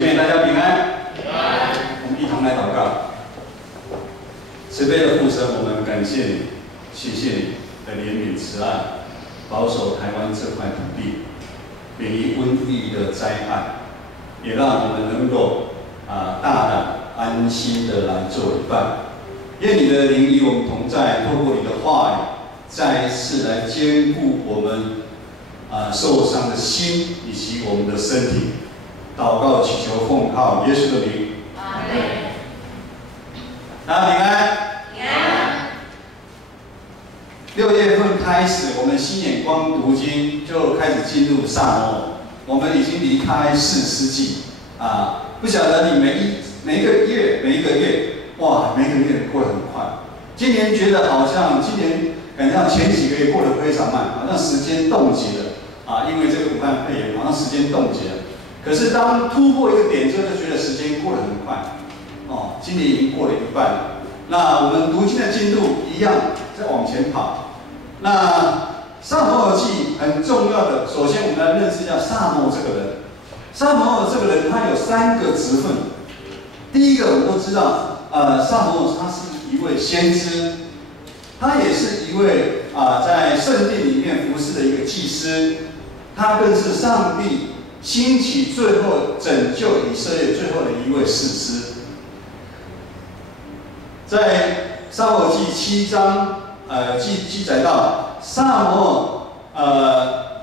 愿大家平安。平安。我们一同来祷告。慈悲的父神，我们感谢你，谢谢你的怜悯慈爱，保守台湾这块土地免于瘟疫的灾害，也让我们能够大胆安心的来做礼拜。愿你的灵与我们同在，透过你的话语，再一次来兼顾我们受伤的心以及我们的身体。祷告祈求奉靠耶稣的名，阿门。大家平安。平安。6月份开始，我们新眼光读经就开始进入萨摩。我们已经离开4世纪不晓得你每一个月，哇，每个月过得很快。今年觉得好像感觉前几个月过得非常慢，好像时间冻结了因为这个武汉肺炎，好像时间冻结了。可是当突破一个点之后，就觉得时间过得很快。今年已经过了一半了。那我们读经的进度一样在往前跑。那撒母耳记很重要的，首先我们来认识一下撒母耳这个人。撒母耳这个人他有3个职分。第一个我们都知道，撒母耳他是一位先知，他也是一位在圣殿里面服侍的一个祭司，他更是上帝兴起最后拯救以色列最后的一位士师。在撒母耳记7章，记载到撒母耳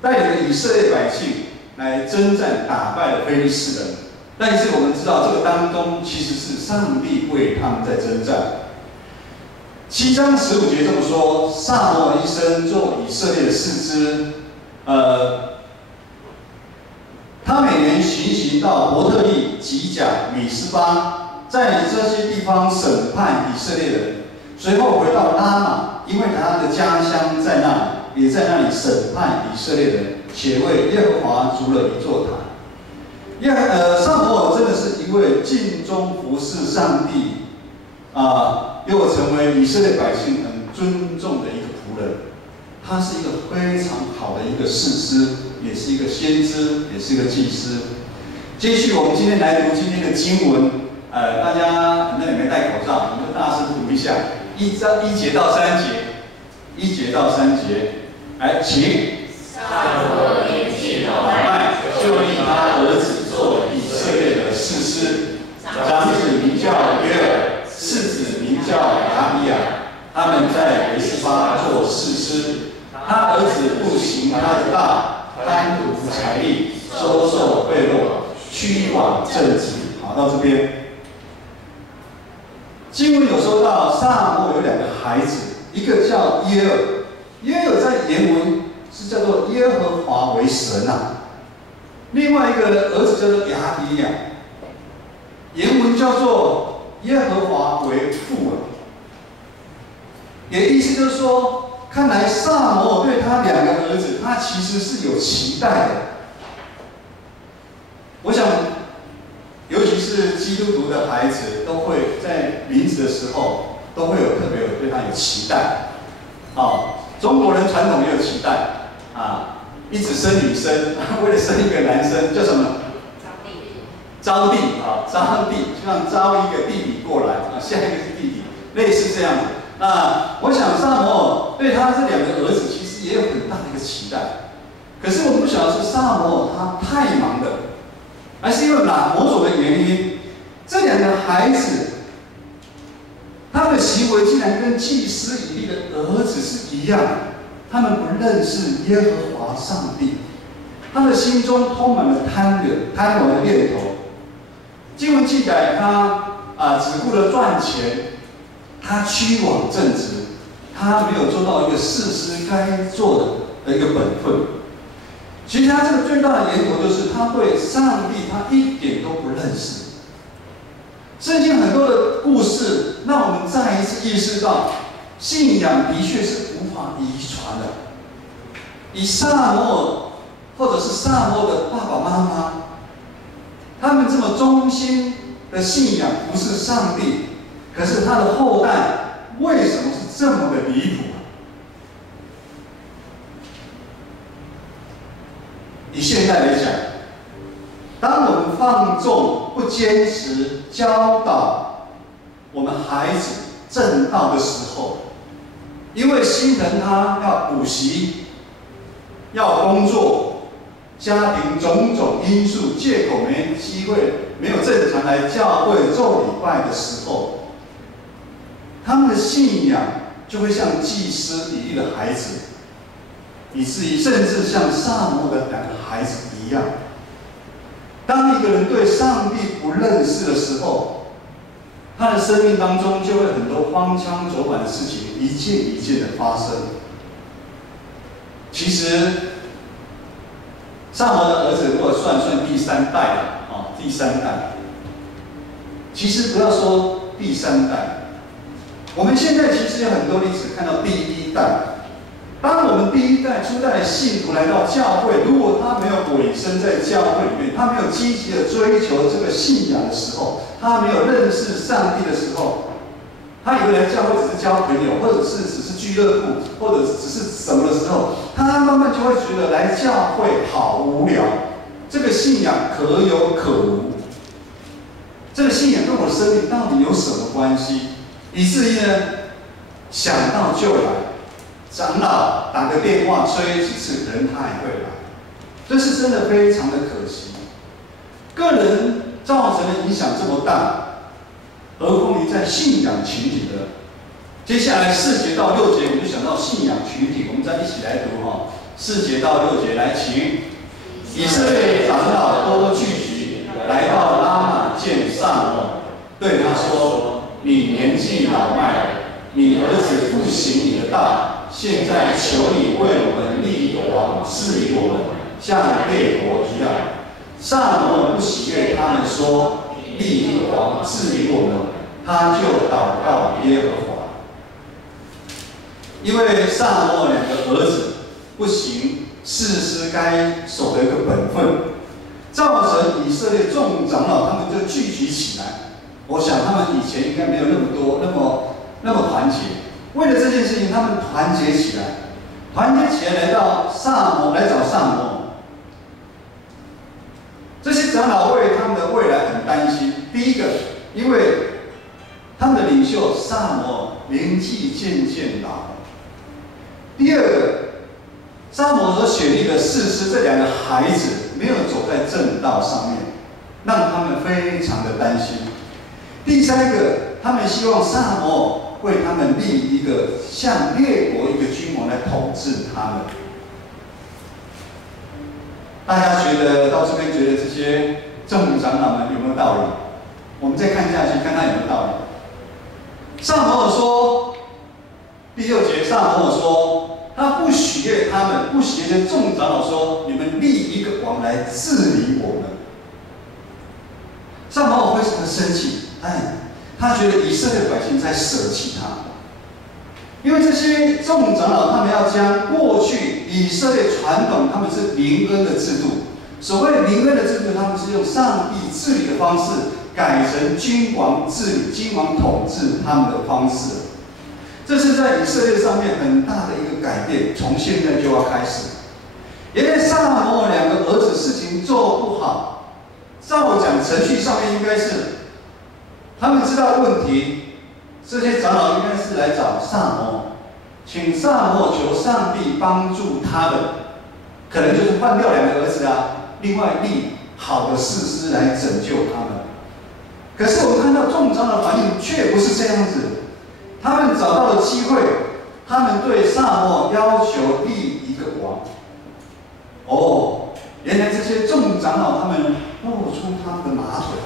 带领了以色列百姓来征战，打败了非利士人。但是我们知道，这个当中其实是上帝为他们在征战。7章15节这么说：撒母耳一生做以色列的士师，他每年行到伯特利、吉甲、米斯巴，在这些地方审判以色列人。随后回到拉玛，因为他的家乡在那里，也在那里审判以色列人，且为耶和华筑了一座坛。撒母耳真的是一位尽忠服侍上帝，又成为以色列百姓很尊重的一个仆人。他是一个非常好的一个士师，也是一个先知，也是一个祭司。接续我们今天来读今天的经文，大家那里没戴口罩，我们就大声读一下1节到3节，来，请。撒母耳年纪老迈，就立他儿子做以色列的士师，长子名叫约尔，次子名叫亚比亚。他们在维斯巴做士师。他儿子不行他的道，贪图财力，收受贿赂，屈枉正直。好，到这边，经文有说到撒母耳有2个孩子，一个叫耶尔，耶尔在原文是叫做耶和华为神另外一个儿子叫做亚比亚，原文叫做耶和华为父也意思就是说，看来撒母耳对他2个儿子，他其实是有期待的。我想，尤其是基督徒的孩子，都会在名字的时候，都会特别对他有期待。中国人传统也有期待一直生女生，为了生一个男生叫什么？招弟，希望招一个弟弟过来下一个是弟弟，类似这样的。那我想撒母耳对他这2个儿子其实也有很大的一个期待，可是我们不晓得是撒母耳他太忙了，还是因为某种的原因，这2个孩子他们的行为竟然跟祭司以利的儿子是一样的。他们不认识耶和华上帝，他的心中充满了贪婪的念头。经文记载他只顾着赚钱，他屈枉正直，他没有做到一个士师该做的一个本分。其实他这个最大的源头就是他对上帝他一点都不认识。圣经很多的故事让我们再一次意识到，信仰的确是无法遗传的。以撒母耳或者是撒母耳的爸爸妈妈，他们这么忠心的信仰服侍上帝，可是他的后代为什么是这么的离谱？以现在来讲，当我们们放纵、不坚持教导我们孩子正道的时候，因为心疼他要补习、要工作，家庭种种因素，借口没机会、没有正常来教会做礼拜的时候，他们的信仰就会像祭司以利的孩子，以至于甚至像撒母耳的两个孩子一样。当一个人对上帝不认识的时候，他的生命当中就会很多荒腔走板的事情一件一件的发生。其实，撒母耳的儿子如果算第三代了第三代，其实不要说第三代，我们现在其实有很多例子看到第一代。当我们第一代、初代的信徒来到教会，如果他没有委身在教会里面，他没有积极的追求这个信仰的时候，他没有认识上帝的时候，他以为来教会只是交朋友，或者是只是俱乐部，或者只是什么的时候，他慢慢就会觉得来教会好无聊，这个信仰可有可无，这个信仰跟我的生命到底有什么关系？以至于呢，想到就来。长老打个电话催几次，可能他也会来，这是真的非常的可惜。个人造成的影响这么大，何况于在信仰群体的。接下来4节到6节，我们就想到信仰群体，我们再一起来读4节到6节，来，请。以色列长老都聚集，来到拉玛见撒母耳，对他说：“你年纪老迈了，你儿子不行你的道。现在求你为我们立一个王，治理我们，像列国一样。”撒母耳不喜悦他们说立一个王治理我们，他就祷告耶和华。因为撒母耳2个儿子不行士师该守的一个本分，造成以色列众长老他们就聚集起来。我想他们以前应该没有那么多那么团结。为了这件事情，他们团结起来，来到来找撒母耳。这些长老为他们的未来很担心。第一个，因为他们的领袖撒母耳年纪渐渐老了；第二个，撒母耳所选立的士师这2个孩子没有走在正道上面，让他们非常的担心；第三个，他们希望撒母耳为他们立一个像列国一个君王来统治他们。大家觉得到这边觉得这些众长老们有没有道理？我们再看下去，看他有没有道理。撒母耳说，第6节，撒母耳说，他不喜悦他们，不喜悦众长老说，你们立一个王来治理我们。撒母耳为什么生气？他觉得以色列百姓在舍弃他，因为这些众长老他们要将过去以色列传统，他们是灵恩的制度。所谓灵恩的制度，他们是用上帝治理的方式改成君王治理、君王统治他们的方式。这是在以色列上面很大的一个改变，从现在就要开始。因为撒母耳2个儿子事情做不好，照讲程序上面应该是他们知道问题，这些长老应该是来找撒母耳，请撒母耳求上帝帮助他们，可能就是换掉2个儿子另外立好的士师来拯救他们。可是我们看到众长老的反应却不是这样子，他们找到了机会，他们对撒母耳要求立一个王。原来这些众长老他们露出他们的马腿，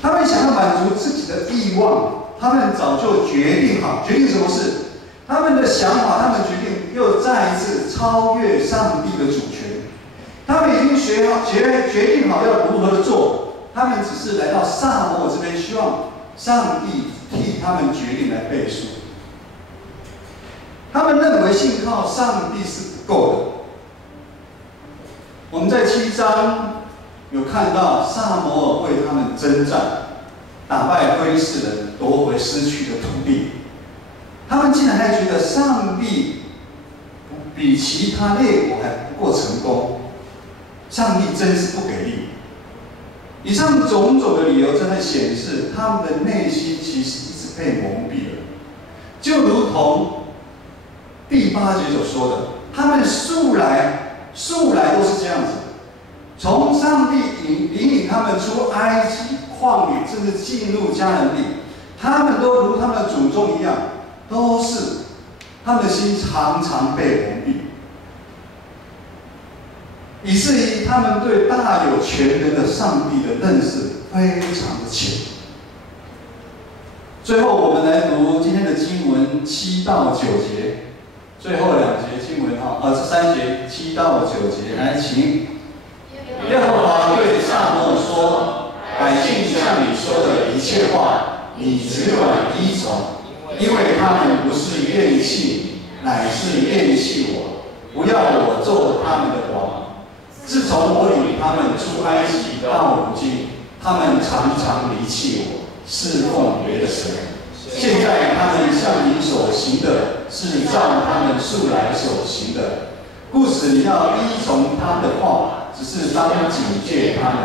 他们想要满足自己的欲望，他们早就决定好，决定什么事？他们的想法，他们决定又再一次超越上帝的主权。他们已经决定好要如何的做，他们只是来到撒母耳这边，希望上帝替他们决定来背书。他们认为信靠上帝是不够的。我们在7章有看到撒母耳为他们征战，打败非利士人，夺回失去的土地。他们竟然还觉得上帝比其他列国还不够成功，上帝真是不给力。以上种种的理由，正在显示他们的内心其实一直被蒙蔽了，就如同第8节所说的，他们素来都是这样子，从上帝引领他们出埃及旷野，甚至进入迦南地，他们都如他们的祖宗一样，都是他们的心常常被蒙蔽。以至于他们对大有全能的上帝的认识非常的浅。最后，我们来读今天的经文7到9节，最后2节经文这3节7到9节，来请。耶和华对撒母耳说：“百姓向你说的一切话，你只管依从，因为他们不是厌弃你，乃是厌弃我，不要我做他们的王。自从我领他们出埃及到如今，他们常常离弃我，侍奉别的神。现在他们向你所行的，是照他们素来所行的。故此你要依从他们的话，只是当警戒他们，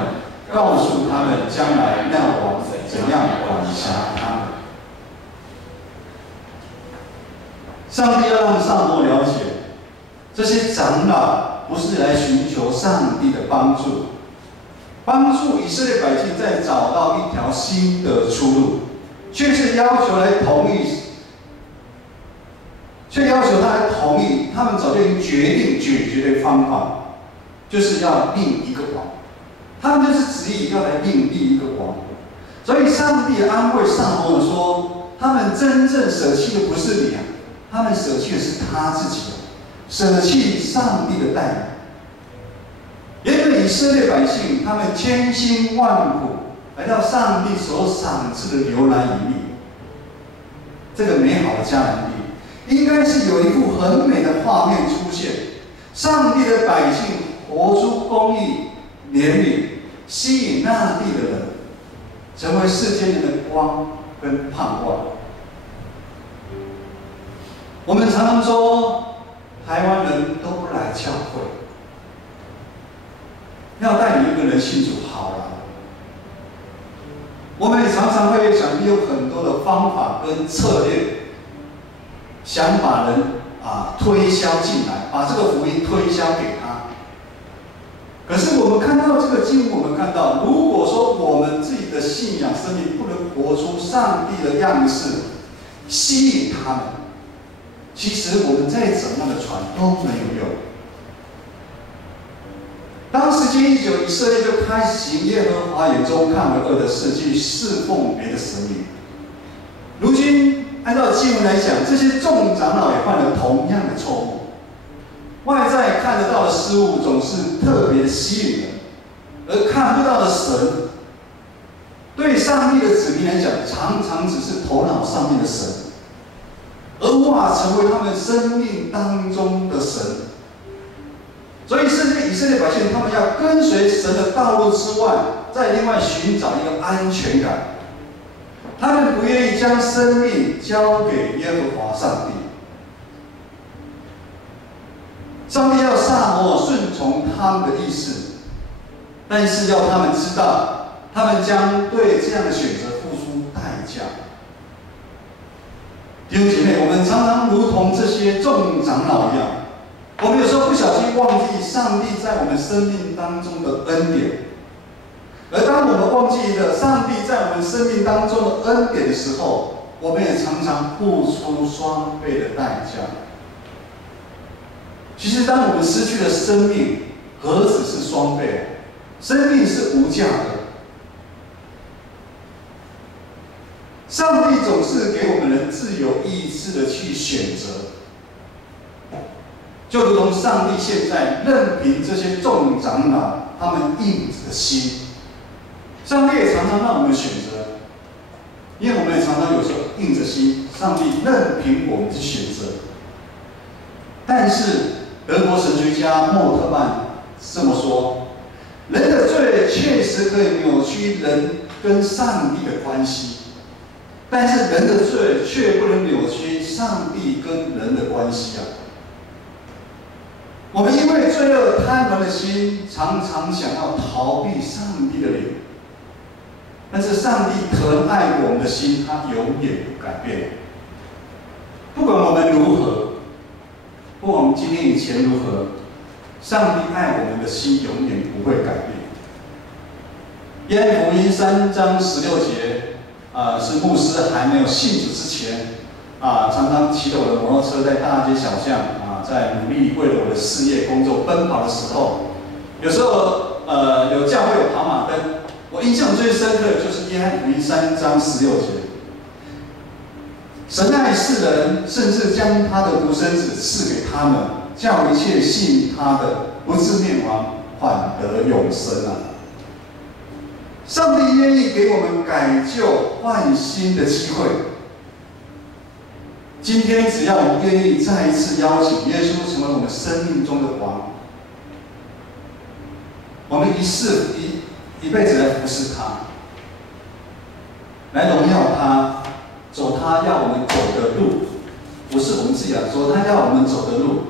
告诉他们将来那王怎样管辖他们。”上帝要让撒母耳了解，这些长老不是来寻求上帝的帮助，帮助以色列百姓再找到一条新的出路，却是要求来同意，他们早就已经决定解决的方法，就是要另一个王。他们就是执意要来另一个王。所以上帝安慰撒母耳说，他们真正舍弃的不是你啊，他们舍弃的是他自己，舍弃上帝的带领。原本以色列百姓，他们千辛万苦来到上帝所赏赐的流奶与蜜，这个美好的迦南地，应该是有一幅很美的画面出现。上帝的百姓活出公义、怜悯，吸引那地的人，成为世间人的光跟盼望。我们常常说，台湾人都不来教会。要带你一个人信主好了，我们也常常会想利用很多的方法跟策略，想把人推销进来，把这个福音推销给他。可是我们看到这个经文，我们看到，如果说我们自己的信仰生命不能活出上帝的样式，吸引他们，其实我们再怎样的传都没有用。当时间一久，以色列就开始行耶和华眼中看为恶的事，去侍奉别的神明。如今按照经文来讲，这些众长老也犯了同样的错误。外在看得到的事物总是特别的吸引人，而看不到的神，对上帝的子民来讲，常常只是头脑上面的神，而无法成为他们生命当中的神。所以，甚至以色列百姓，他们要跟随神的道路之外，再另外寻找一个安全感。他们不愿意将生命交给耶和华上帝。上帝要撒母耳顺从他们的意思，但是要他们知道，他们将对这样的选择付出代价。弟兄姐妹，我们常常如同这些众长老一样。我们有时候不小心忘记上帝在我们生命当中的恩典，而当我们忘记了上帝在我们生命当中的恩典的时候，我们也常常付出双倍的代价。其实，当我们失去了生命，何止是双倍？生命是无价的。上帝总是给我们人自由意志的去选择。就如同上帝现在任凭这些众长老他们硬着的心，上帝也常常让我们选择，因为我们也常常有时候硬着心，上帝任凭我们去选择。但是德国神学家莫特曼这么说：人的罪确实可以扭曲人跟上帝的关系，但是人的罪却不能扭曲上帝跟人的关系啊。我们因为罪恶贪婪的心，常常想要逃避上帝的灵，但是上帝疼爱我们的心，他永远不改变。不管我们如何，不管我们今天以前如何，上帝爱我们的心永远不会改变。约翰福音3章16节，是牧师还没有信主之前，常常骑着我的摩托车在大街小巷，在努力为了我的事业工作奔跑的时候，有时候有教会有跑马灯，我印象最深刻的就是约翰福音3章16节。神爱世人，甚至将他的独生子赐给他们，叫一切信他的不至灭亡，反得永生啊！上帝愿意给我们改旧换新的机会。今天只要我们愿意再一次邀请耶稣成为我们生命中的王，我们一辈子来服侍他，来荣耀他，走他要我们走的路，不是我们自己走他要我们走的路。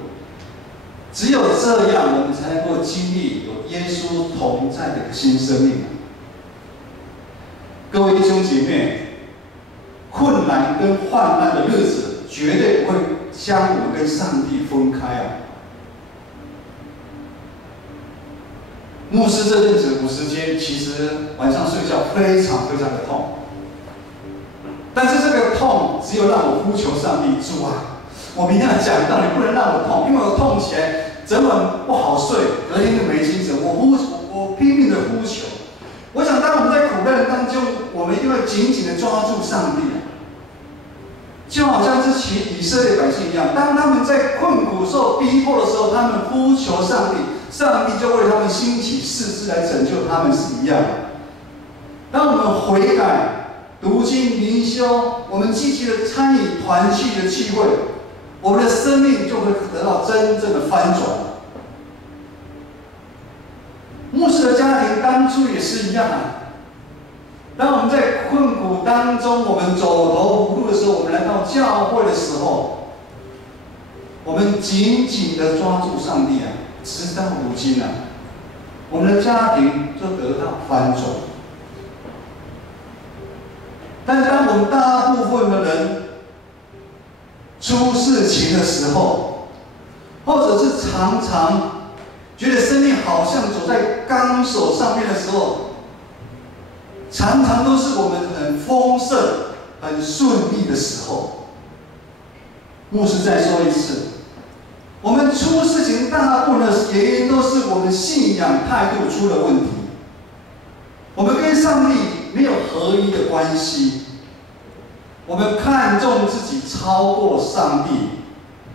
只有这样，我们才能够经历有耶稣同在的新生命。各位弟兄姐妹，困难跟患难的日子绝对不会将我们跟上帝分开啊！牧师这任职50天，其实晚上睡觉非常非常的痛，但是这个痛只有让我呼求上帝，主啊，我明天要讲道，你不能让我痛，因为我痛起来整晚不好睡，隔天就没精神。我拼命的呼求。我想，当我们在苦难当中，我们一定要紧紧的抓住上帝，就好像这群以色列百姓一样，当他们在困苦受逼迫的时候，他们呼求上帝，上帝就为他们兴起士师来拯救他们是一样的。当我们悔改、读经、灵修，我们积极的参与团契的聚会，我们的生命就会得到真正的翻转。牧师的家庭当初也是一样啊。当我们在困苦当中，我们走投无路的时候，我们来到教会的时候，我们紧紧的抓住上帝啊，直到如今啊，我们的家庭就得到翻转。但是当我们大部分的人出事情的时候，或者是常常觉得生命好像走在钢索上面的时候，常常都是我们很丰盛、很顺利的时候。牧师再说一次，我们出事情大部分的原因都是我们信仰态度出了问题，我们跟上帝没有合一的关系，我们看重自己超过上帝，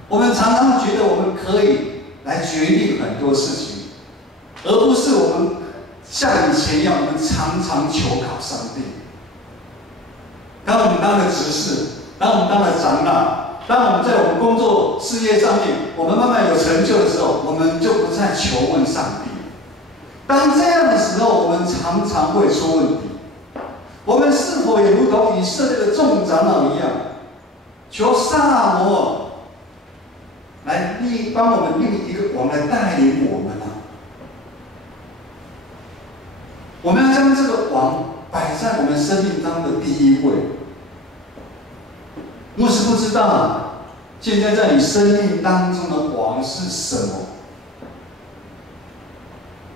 我们常常觉得我们可以来决定很多事情，而不是我们像以前一样，我们常常求靠上帝。当我们当了执事，当我们当了长老，当我们在我们工作事业上面，我们慢慢有成就的时候，我们就不再求问上帝。当这样的时候，我们常常会出问题。我们是否也如同以色列的众长老一样，求撒摩尔来帮我们另一个王来带领我们呢？我们要将这个王摆在我们生命当中的第一位。牧师不知道，现在在你生命当中的王是什么？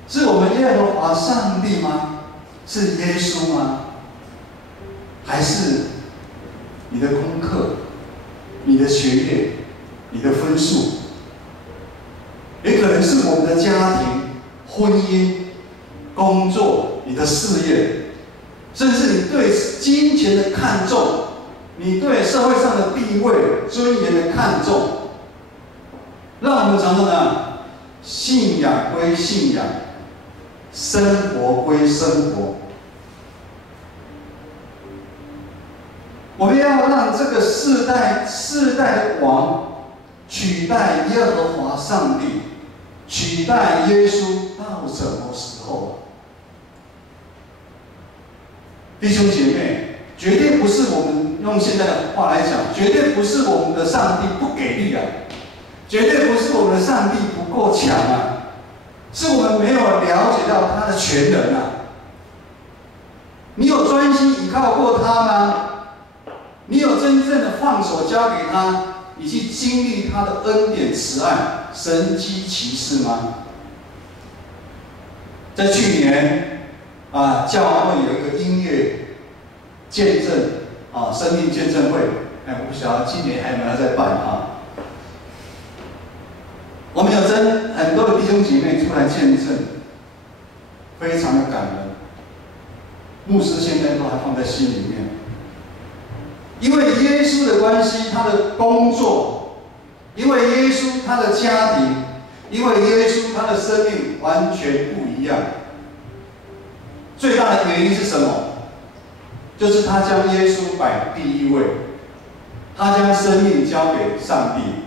是我们耶和华上帝吗？是耶稣吗？还是你的功课、你的学业、你的分数？也可能是我们的家庭、婚姻、工作、你的事业，甚至你对金钱的看重，你对社会上的地位、尊严的看重，让我们常常呢，信仰归信仰，生活归生活。我们要让这个世代的王取代耶和华上帝，取代耶稣到什么时候？弟兄姐妹，绝对不是我们用现在的话来讲，绝对不是我们的上帝不给力啊，绝对不是我们的上帝不够强啊，是我们没有了解到他的全能啊。你有专过他吗？你有真正的放手交给他，你去经历他的恩典、慈爱、神迹奇事吗？在去年教会有一个音乐见证生命见证会，我不晓得今年还有没有在办啊？我们有很多的弟兄姐妹出来见证，非常的感人。牧师现在都还放在心里面，因为耶稣的关系，他的工作，因为耶稣他的家庭，因为耶稣他的生命完全不一样。最大的原因是什么？就是他将耶稣摆第一位，他将生命交给上帝。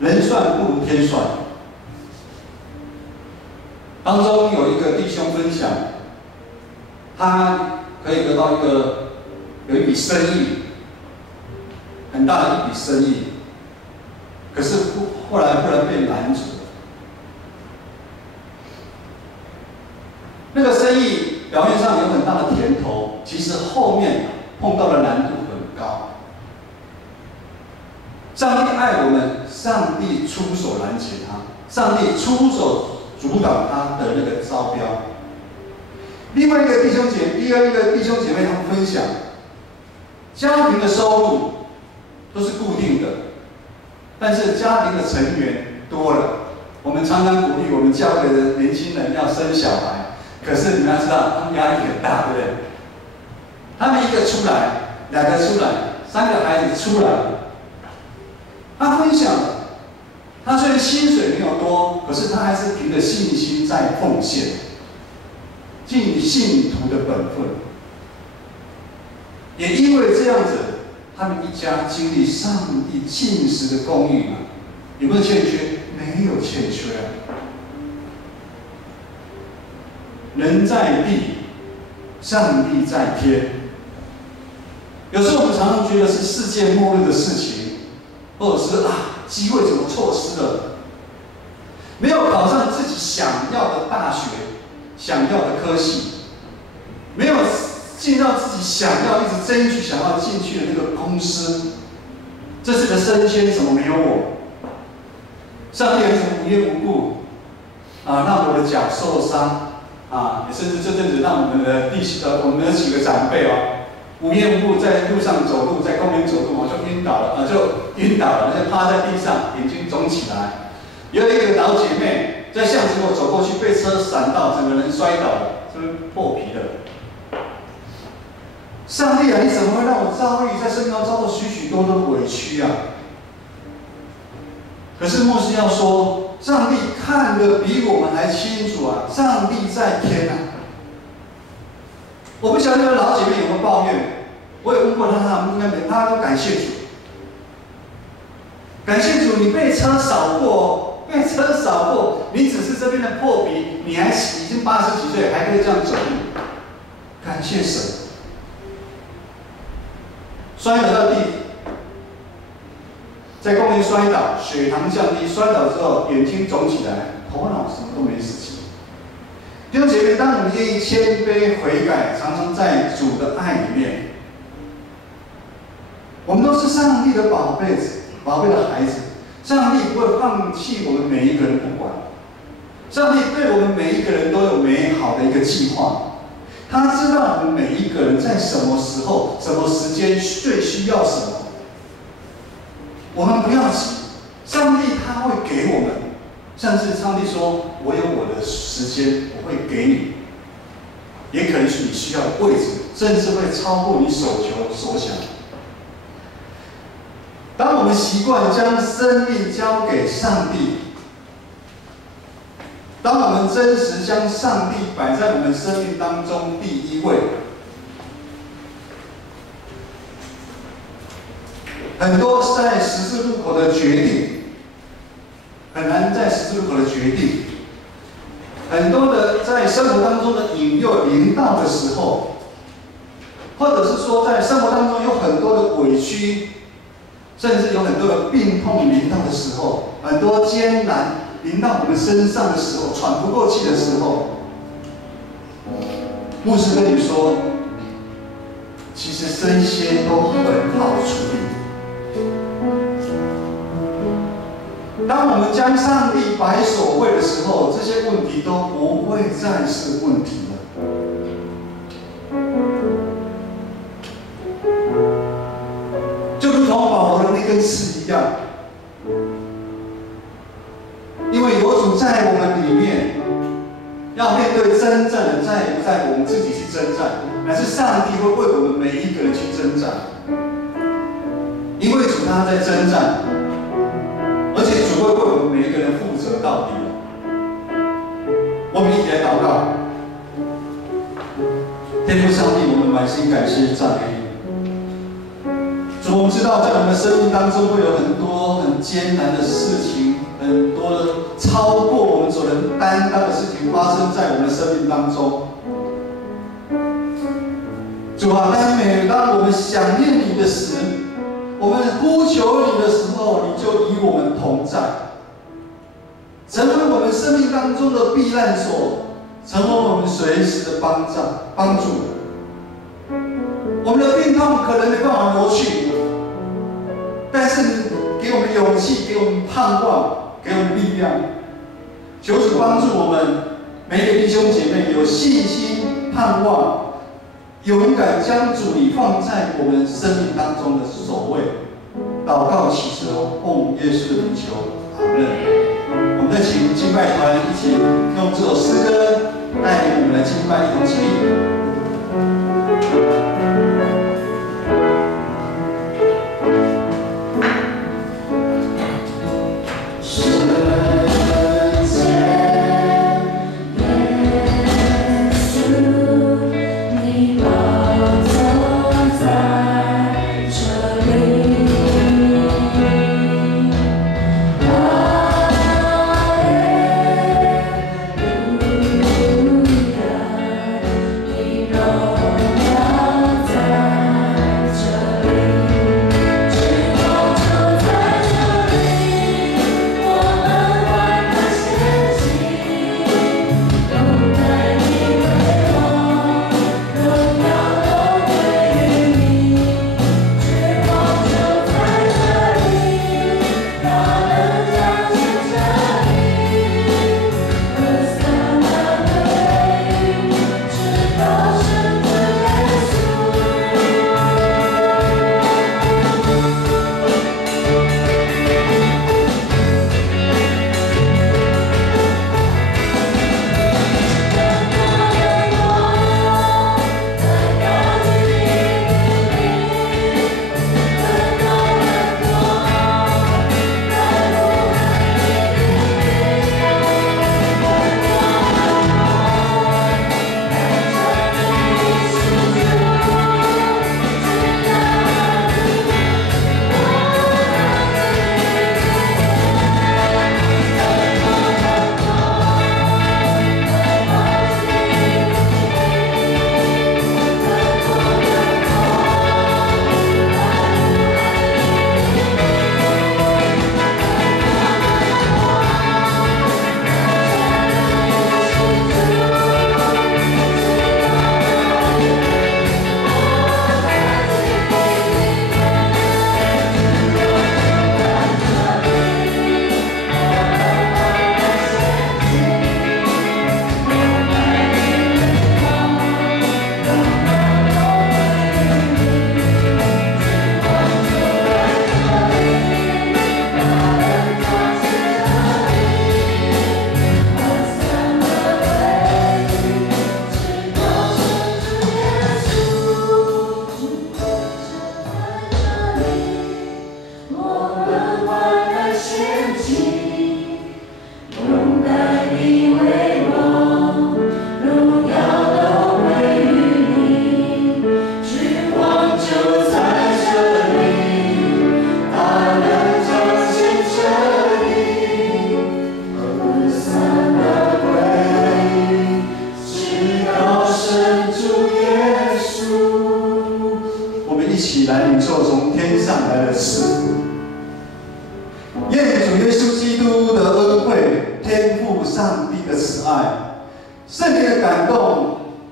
人算不如天算。当中有一个弟兄分享，他可以得到有一笔生意，很大的一笔生意，可是后来忽然被拦阻了。那个生意表面上有很大的甜头，其实后面碰到的难度很高。上帝爱我们，上帝出手拦截他，上帝出手阻挡他的那个招标。另外一个弟兄姐妹他们分享，家庭的收入都是固定的，但是家庭的成员多了。我们常常鼓励我们教会的年轻人要生小孩，可是你们要知道，他们压力很大，对不对？他们一个出来，2个出来，3个孩子出来，他分享了，他虽然薪水没有多，可是他还是凭着信心在奉献，尽信徒的本分。也因为这样子，他们一家经历上帝尽时的供应有没有欠缺？没有欠缺啊。人在地，上帝在天。有时候我们常常觉得是世界末日的事情，或者是机会怎么错失了？没有考上自己想要的大学、想要的科系，没有进到自己想要一直争取、想要进去的那个公司，这次的升迁怎么没有我？上帝为什么无缘无故让我的脚受伤也甚至这阵子让我们的几个长辈无缘无故在路上走路，在公园走路就晕倒了，就趴在地上，眼睛肿起来。有一个老姐妹在巷子口走过去，被车闪到，整个人摔倒了，是不是破皮了？上帝你怎么会让我遭遇在生命中遭到许许多多的委屈啊？可是牧师要说，上帝看得比我们还清楚啊！上帝在天啊！我不晓得那个老姐妹有没有抱怨，我也问过她都感谢主，感谢主，你被车扫过，你只是这边的破皮，你还已经80几岁，还可以这样走路，感谢神。摔倒到地，在公园摔倒，血糖降低，摔倒之后眼睛肿起来，头脑什么都没事情。弟兄姐妹，当我们愿意谦卑悔改，常常在主的爱里面，我们都是上帝的宝贝的孩子。上帝不会放弃我们每一个人不管，上帝对我们每一个人都有美好的一个计划。他知道我们每一个人在什么时候、什么时间最需要什么。我们不要急，上帝他会给我们。甚至上帝说：“我有我的时间，我会给你。”也可能是你需要的位置，甚至会超过你所求所想。当我们习惯将生命交给上帝，当我们真实将上帝摆在我们生命当中第一位，很多在十字路口的决定，很难在十字路口的决定，很多的在生活当中的引诱临到的时候，或者是说在生活当中有很多的委屈，甚至有很多的病痛临到的时候，很多艰难临到我们身上的时候，喘不过气的时候，牧师跟你说，其实这些都很好处理。当我们将上帝摆首位的时候，这些问题都不会再是问题了。就如同保罗的那根刺一样，因为有主在我们里面，要面对征战的，再也不在我们自己去征战，乃是上帝会为我们每一个人去征战。因为主他在征战，而且主会为我们每一个人负责到底。我们一起来祷告。天父上帝，我们满心感谢赞美你。主，我们知道在我们的生命当中会有很多很艰难的事情，很多的超过我们所能担当的事情发生在我们的生命当中。主啊，每当我们想念你的时，我们呼求你的时候，你就与我们同在，成为我们生命当中的避难所，成为我们随时的帮助。我们的病痛可能没办法挪去，但是你给我们勇气，给我们盼望，给我们力量。求主帮助我们每个弟兄姐妹有信心、盼望，勇敢将主你放在我们生命当中的首位。祷告祈求，奉耶稣的名求，阿门。我们再请敬拜团一起用这首诗歌带领我们来敬拜，一同起立。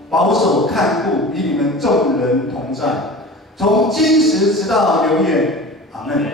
保守看顾，与你们众人同在，从今时直到永远。阿门。